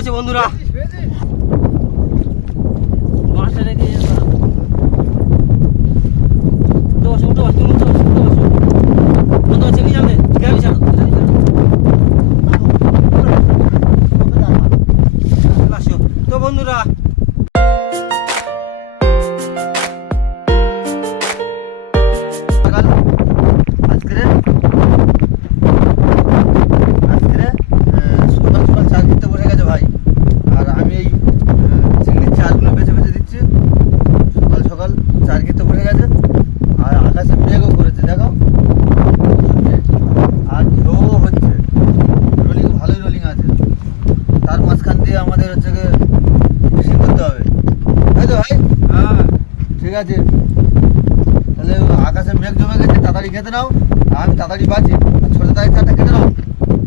হয়েছে বন্ধুরা। দিয়ে আমাদের হচ্ছে ফিশিং করতে হবে। তাই তো ভাই? হ্যাঁ। ঠিক আছে। তাহলে আকাশে মেঘ জমে গেছে তাড়াতাড়ি খেতে নাও। আমি তাড়াতাড়ি বাঁচি। ছোটো তাড়াতাড়ি চারটা কেটে নাও।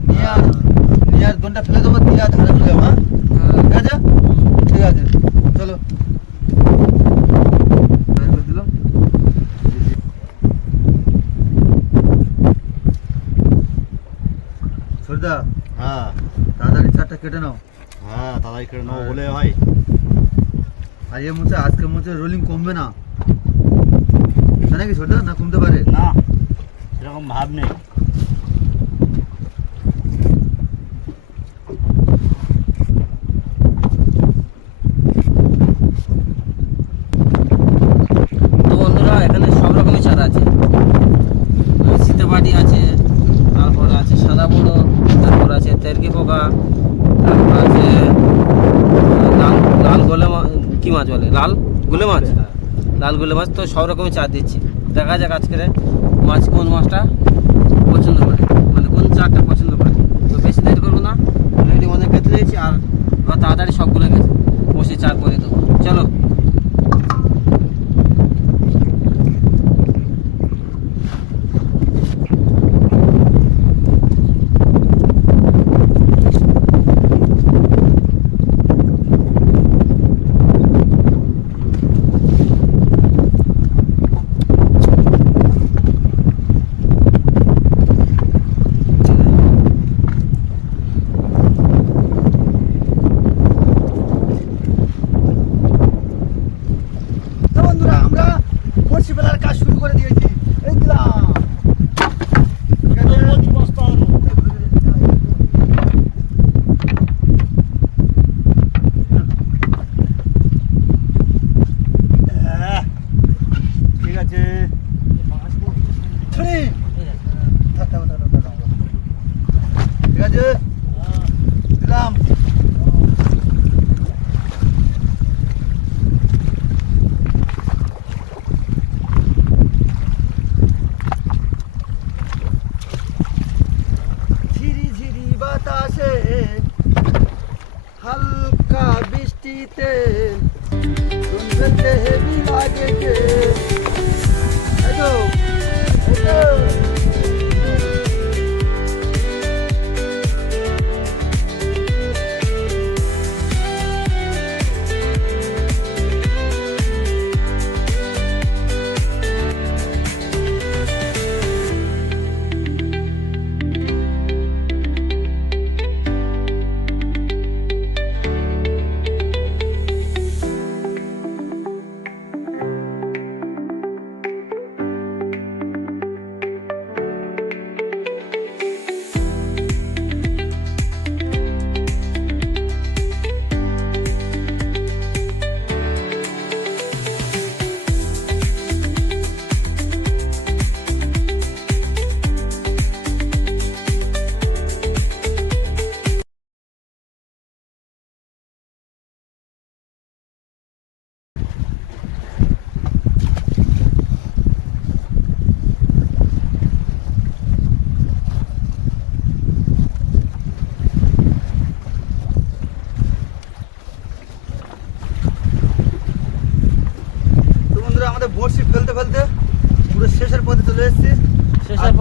নিয়ে আর নিয়ে আর দোনটা ফেলে দেবো দিয়ে আর ধারে চলে যাব হ্যাঁ? ঠিক আছে? ঠিক আছে। চলো। হ্যাঁ। তাড়াতাড়ি চারটা কেটে নাও। হ্যাঁ তাড়াতাড়ি করে নেব বলে ভাই। এর মধ্যে আজকের মধ্যে রোলিং কমবে না। নাকি ছোটদা না কমতে পারে? না সেরকম ভাব নেই। আছে তারপর আছে সাদা বড়ো তারপর আছে তেরকি পোকা লাল লাল গোলে কী মাছ বলে? লাল গুলে মাছ? লাল গুলে মাছ তো সব রকমের চার দিচ্ছি। দেখা যাক আজকে মাছ কোন মাছটা পছন্দ করে। মানে কোন চারটা পছন্দ করে। তো বেশি দেরি করব না। অলরেডি অনেক বেঁধে দিয়েছি আর তাড়াতাড়ি সবগুলো গেছে বসে চার করে দেবো। চলো তো বন্ধুরা আমরা বড়শি ফেলার কাজ শুরু করে দিয়েছি। এই দিলাম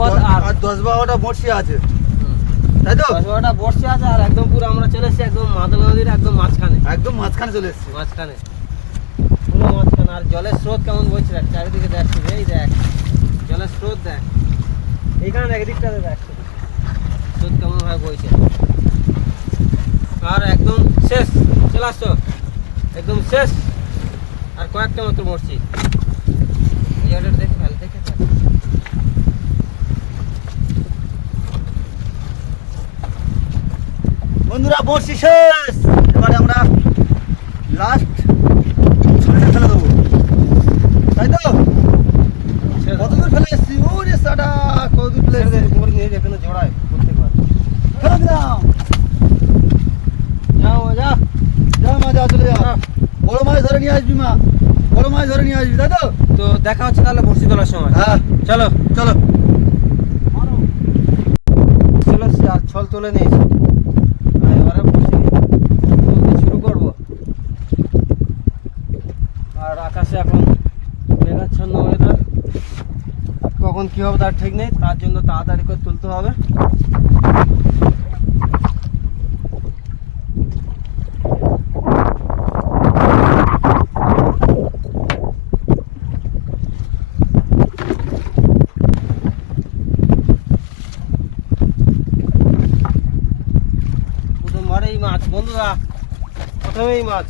পথ আর আর দশ বারোটা বড়শি আছে। তাই তো? দশটা বর্ষে আছে আর একদম পুরো আমরা চলে এসেছি একদম মাদলা নদীর একদম মাঝখানে। একদম মাঝখানে চলে এসেছি। মাঝখানে। পুরো মাঝখানে। আর জলের স্রোত কেমন দেখ চারিদিকে দেখ এই দেখ। জলের স্রোত দেখ। এইখানে দেখ। স্রোত কেমন ভাবে বইছে। আর একদম শেষ চলে আসছো। একদম শেষ। আর কয়েকটা মাত্র মরছি দেখে ফেল দেখে ফেল বন্ধুরা বর্ষি শেষ। এবারে আমরা লাস্ট ছড়িটা ফেলে দেবো। তাই তো। কতদূর ফেলে এসছি? ওরে সাটা কতদূর ফেলে এসছি? কুমড়ি নিয়ে এখানে জোড়ায় প্রত্যেকবার ফেলে দিলাম। যাও মা, যাও যা মা যা চলে যা। যাও। বড় মাছ ধরে নিয়ে আসবি মা। বড় মাছ ধরে নিয়ে আসবি তাই তো? তো দেখা হচ্ছে তাহলে বর্ষি তোলার সময়। হ্যাঁ। চলো। চলো। চলে ছল তুলে নিয়েছি আর এবারে বসি তুলতে শুরু করব আর আকাশে এখন মেঘাচ্ছন্ন ওয়েদার কখন কী হবে তার ঠিক নেই তার জন্য তাড়াতাড়ি করে তুলতে হবে। প্রথমবারেই মাছ বন্ধুরা। প্রথমেই মাছ।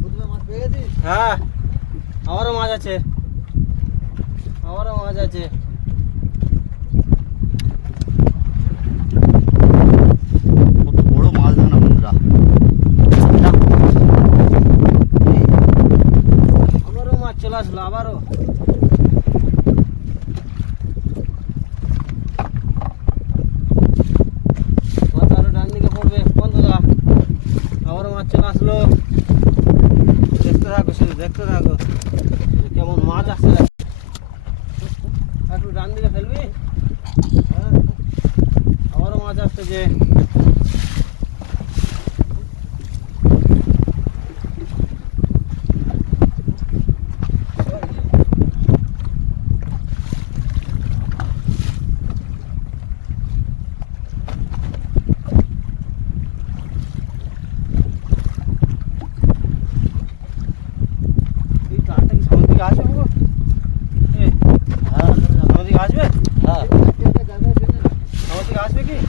প্রথমে মাছ পেয়ে গেছিস হ্যাঁ আমারও মাছ আছে। আমারও মাছ আছে চলে আসলো আবারও।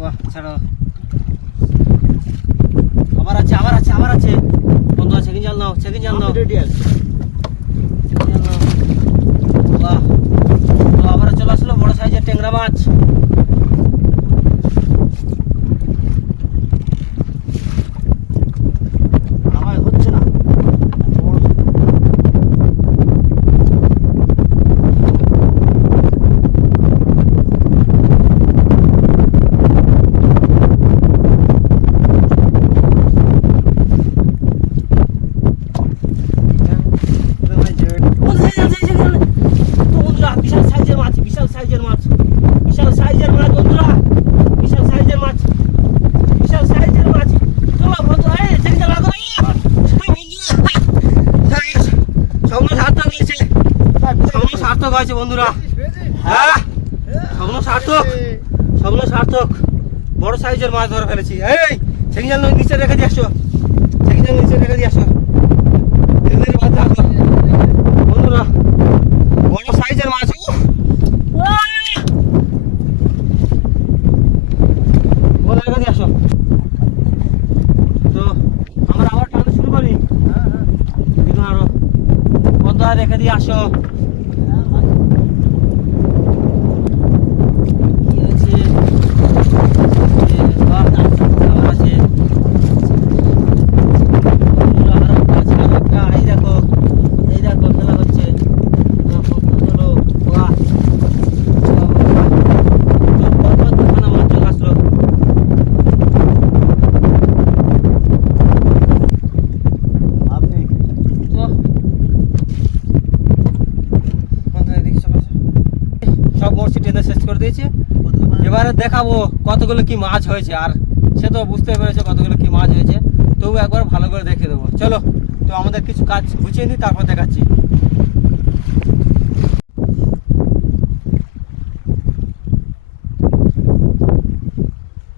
বাহ ছাড়ো। আবার আছে আবার আছে আবার আছে। বন্ধুরা সেকেন্ড জাল নাও সেকেন্ড জাল নাও। রেডি আছে। বাহ আবার চলে আসলো বড় সাইজের ট্যাংরা মাছ। স্বপ্ন সার্থক স্বপ্ন সার্থক হয়েছে বন্ধুরা। হ্যাঁ? স্বপ্ন সার্থক। স্বপ্ন সার্থক। বড় সাইজের মাছ ধরে ফেলেছি। এই সেখানে নিচে রেখে দিয়ে আসো। সেখানে নিচে রেখে দিয়ে আসো। বন্ধুরা রেখে দিয়ে আসো কি আছে? এ, বাহ, আবার আছে। বন্ধুরা, আরও আছে, আরও একটা। এই দেখো, এই দেখো, খেলা হচ্ছে। তো, হলো, বাহ। বাহ, বাহ। তো, পরপর দুখানা মাছ চলে আসলো। আপনি তো, বন্ধুরা, এদিকে চলে আসো। সব বড়শি টেনে শেষ করে দিয়েছে এবারে দেখাবো কতগুলো কি মাছ হয়েছে আর সে তো বুঝতে পেরেছে কতগুলো কি মাছ হয়েছে। তবু একবার ভালো করে দেখে দেবো। চলো তো আমাদের কিছু কাজ গুছিয়ে নিই তারপর দেখাচ্ছি।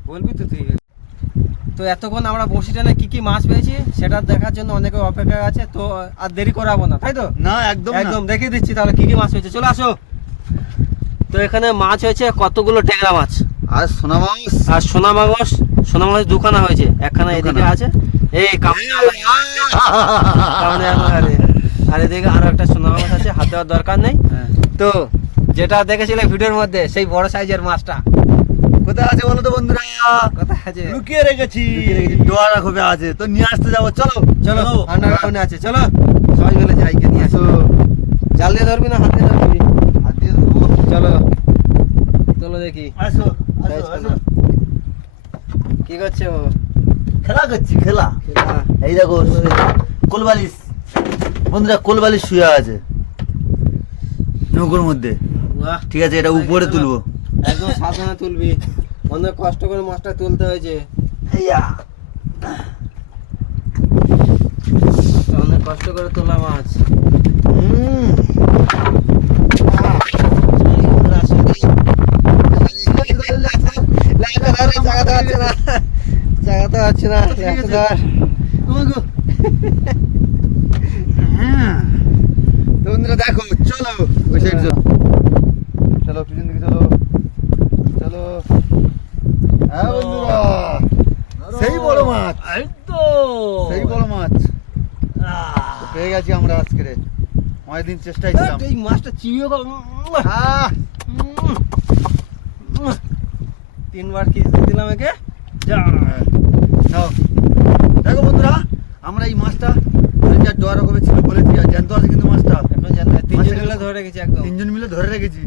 বলবি তো তুই। তো এতক্ষণ আমরা বসি টেনে কি কি মাছ পেয়েছি সেটা দেখার জন্য অনেকে অপেক্ষা আছে তো আর দেরি করাবো না তাই তো? না একদম একদম একদম দেখিয়ে দিচ্ছি তাহলে কি কি মাছ পেয়েছে চলে আসো। তো এখানে মাছ হয়েছে কতগুলো ট্যাংরা মাছ? আর সোনা মাছ। আর সোনা মাছ সোনা মাছ দুখানা হয়েছে। একখানা এদিকে আছে। এই কামনে কামনে আরে এদিকে আরও একটা সোনা মাছ আছে হাত দেওয়ার দরকার নেই। হ্যাঁ। তো যেটা দেখেছিলে ভিডিওর মধ্যে সেই বড় সাইজের মাছটা। কোথায় আছে বলো তো বন্ধুরা? কোথায় আছে? লুকিয়ে রেখেছি। ডোয়ারা খুবই আছে। তো নিয়ে আসতে যাব। চলো চলো আন্ডারগ্রাউন্ডে আছে। চলো সবাই মিলে যাই কে নিয়ে আসো। জাল দিয়ে ধরবি না হাত দিয়ে ধরবি হাত দিয়ে ধরবো। চলো চলো দেখি কি? করছে খেলা করছি খেলা। এই দেখো কোলবালিশ। বন্ধুরা কোলবালিশ শুয়ে আছে। নৌকোর মধ্যে। ঠিক আছে এটা উপরে তুলবো। একদম সাবধানে তুলবি। অনেক কষ্ট করে মাছটা তুলতে হয়েছে। অনেক কষ্ট করে তোলা মাছ। উম। জায়গাতে পাচ্ছি না। ঠিক আছে। ধর। হ্যাঁ। তো দেখো চলো ওই সাইড চলো। চলো পিছন দিকে চলো। চলো। হ্যাঁ বন্ধুরা। সেই বড় মাছ। সেই বড় মাছ। তো পেয়ে গেছি আমরা আজকে অনেকদিন চেষ্টায় ছিলাম। এই মাছটা চিবিয়ে গেল আহ, তিনবার কিস দিলাম একে। যা। দেখো বন্ধুরা আমরা এই মাছটা চার ডোয়া রকমের ছিল বলেছি আর জ্যান্ত আছে কিন্তু মাছটা। তিনজন মিলে ধরে রেখেছি একদম। তিনজন মিলে ধরে রেখেছি।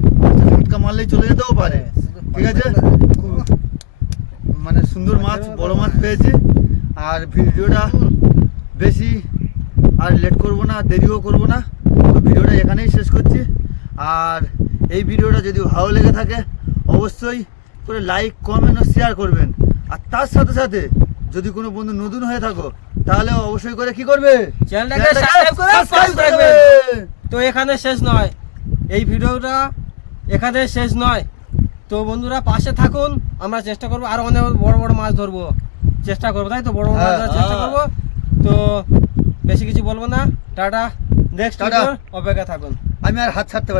ঝটকা মারলেই চলে যেতেও পারে। ঠিক আছে? মানে সুন্দর মাছ বড় মাছ পেয়েছি। আর ভিডিওটা বেশি আর লেট করব না দেরিও করব না। তো ভিডিওটা এখানেই শেষ করছি। আর এই ভিডিওটা যদি ভালো লেগে থাকে অবশ্যই করে লাইক কমেন্ট ও শেয়ার করবেন। আর তার সাথে সাথে যদি কোনো বন্ধু নতুন হয়ে থাকো তাহলে অবশ্যই করে কি করবে? চ্যানেলটাকে সাবস্ক্রাইব করে সাবস্ক্রাইব পাশে করবে। তো এখানে শেষ নয়। এই ভিডিওটা এখানে শেষ নয়। তো বন্ধুরা পাশে থাকুন। আমরা চেষ্টা করব আরও অনেক বড় বড় মাছ ধরবো। চেষ্টা করব তাই তো? বড় বড় মাছ ধরার চেষ্টা হ্যাঁ। করব। তো বেশি কিছু বলব না। টাটা। Next tata. অপেক্ষা থাকুন। আমি আর হাত ছাড়তে পারছি।